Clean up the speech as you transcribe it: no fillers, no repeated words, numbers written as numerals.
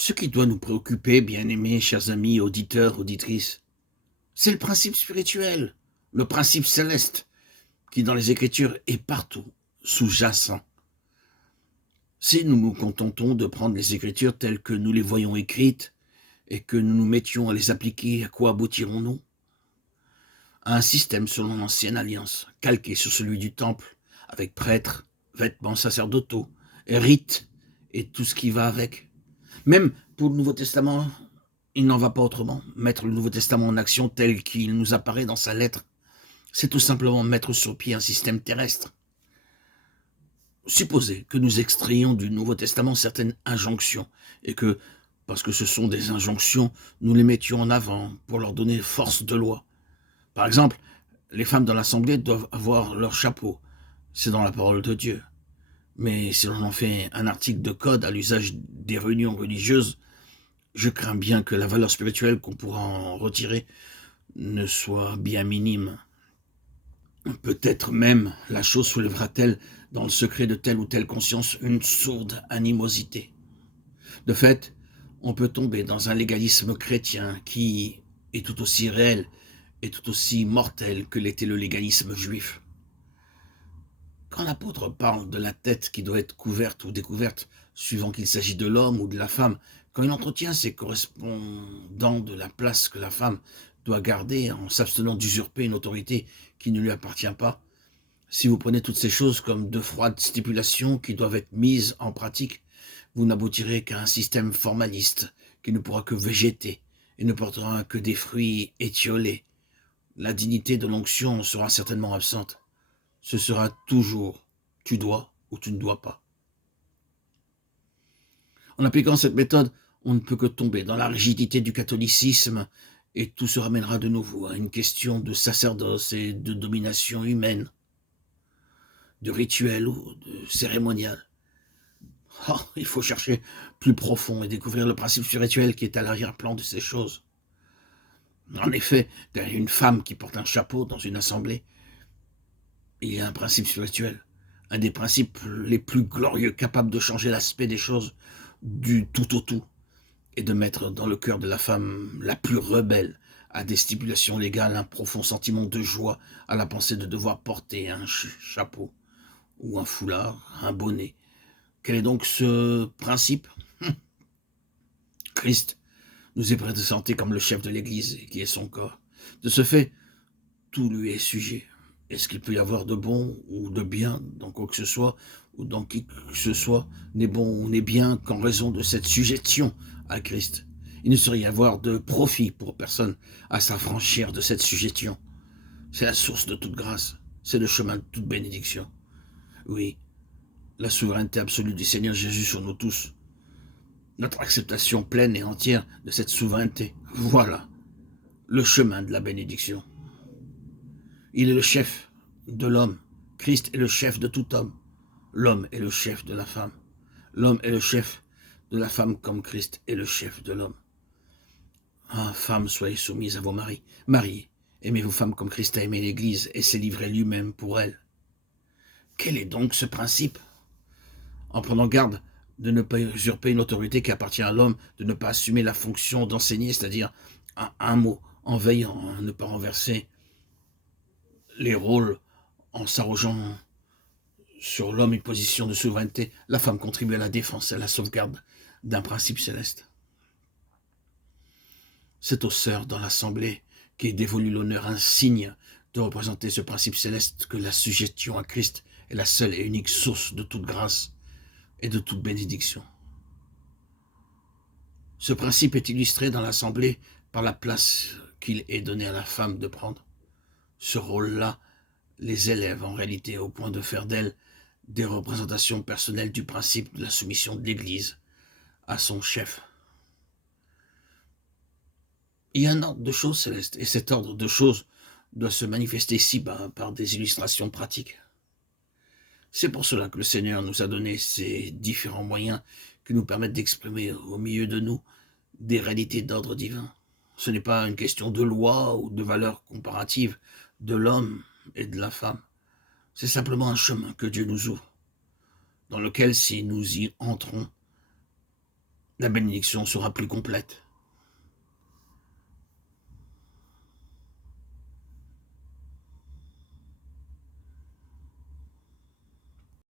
Ce qui doit nous préoccuper, bien-aimés, chers amis, auditeurs, auditrices, c'est le principe spirituel, le principe céleste, qui dans les Écritures est partout, sous-jacent. Si nous nous contentons de prendre les Écritures telles que nous les voyons écrites et que nous nous mettions à les appliquer, à quoi aboutirons-nous? À un système selon l'ancienne alliance, calqué sur celui du temple, avec prêtres, vêtements sacerdotaux, rites et tout ce qui va avec. Même pour le Nouveau Testament, il n'en va pas autrement. Mettre le Nouveau Testament en action tel qu'il nous apparaît dans sa lettre, c'est tout simplement mettre sur pied un système terrestre. Supposez que nous extrayions du Nouveau Testament certaines injonctions et que, parce que ce sont des injonctions, nous les mettions en avant pour leur donner force de loi. Par exemple, les femmes dans l'Assemblée doivent avoir leur chapeau. C'est dans la parole de Dieu. Mais si l'on en fait un article de code à l'usage des réunions religieuses, je crains bien que la valeur spirituelle qu'on pourra en retirer ne soit bien minime. Peut-être même la chose soulèvera-t-elle dans le secret de telle ou telle conscience une sourde animosité. De fait, on peut tomber dans un légalisme chrétien qui est tout aussi réel et tout aussi mortel que l'était le légalisme juif. Quand l'apôtre parle de la tête qui doit être couverte ou découverte, suivant qu'il s'agit de l'homme ou de la femme, quand il entretient ses correspondants de la place que la femme doit garder en s'abstenant d'usurper une autorité qui ne lui appartient pas, si vous prenez toutes ces choses comme de froides stipulations qui doivent être mises en pratique, vous n'aboutirez qu'à un système formaliste qui ne pourra que végéter et ne portera que des fruits étiolés. La dignité de l'onction sera certainement absente. Ce sera toujours tu dois ou tu ne dois pas. En appliquant cette méthode, on ne peut que tomber dans la rigidité du catholicisme et tout se ramènera de nouveau à une question de sacerdoce et de domination humaine, de rituel ou de cérémonial. Oh, il faut chercher plus profond et découvrir le principe spirituel qui est à l'arrière-plan de ces choses. En effet, derrière une femme qui porte un chapeau dans une assemblée, il y a un principe spirituel, un des principes les plus glorieux capables de changer l'aspect des choses du tout au tout et de mettre dans le cœur de la femme la plus rebelle à des stipulations légales un profond sentiment de joie à la pensée de devoir porter un chapeau ou un foulard, un bonnet. Quel est donc ce principe? Christ nous est présenté comme le chef de l'Église qui est son corps. De ce fait, tout lui est sujet. Est-ce qu'il peut y avoir de bon ou de bien dans quoi que ce soit, ou dans qui que ce soit, n'est bon ou n'est bien qu'en raison de cette sujétion à Christ? Il ne saurait y avoir de profit pour personne à s'affranchir de cette sujétion. C'est la source de toute grâce, c'est le chemin de toute bénédiction. Oui, la souveraineté absolue du Seigneur Jésus sur nous tous. Notre acceptation pleine et entière de cette souveraineté. Voilà le chemin de la bénédiction. Il est le chef de l'homme. Christ est le chef de tout homme. L'homme est le chef de la femme. L'homme est le chef de la femme comme Christ est le chef de l'homme. Ah, femmes, soyez soumises à vos maris. Maris, aimez vos femmes comme Christ a aimé l'Église et s'est livré lui-même pour elle. Quel est donc ce principe? En prenant garde de ne pas usurper une autorité qui appartient à l'homme, de ne pas assumer la fonction d'enseigner, c'est-à-dire un mot, en veillant à ne pas renverser les rôles en s'arrogeant sur l'homme une position de souveraineté, la femme contribue à la défense et à la sauvegarde d'un principe céleste. C'est aux sœurs dans l'assemblée qui est dévolu l'honneur insigne de représenter ce principe céleste que la sujétion à Christ est la seule et unique source de toute grâce et de toute bénédiction. Ce principe est illustré dans l'assemblée par la place qu'il est donné à la femme de prendre. Ce rôle-là les élève en réalité au point de faire d'elles des représentations personnelles du principe de la soumission de l'Église à son chef. Il y a un ordre de choses célestes, et cet ordre de choses doit se manifester ici-bas par des illustrations pratiques. C'est pour cela que le Seigneur nous a donné ces différents moyens qui nous permettent d'exprimer au milieu de nous des réalités d'ordre divin. Ce n'est pas une question de loi ou de valeur comparative de l'homme et de la femme. C'est simplement un chemin que Dieu nous ouvre, dans lequel, si nous y entrons, la bénédiction sera plus complète.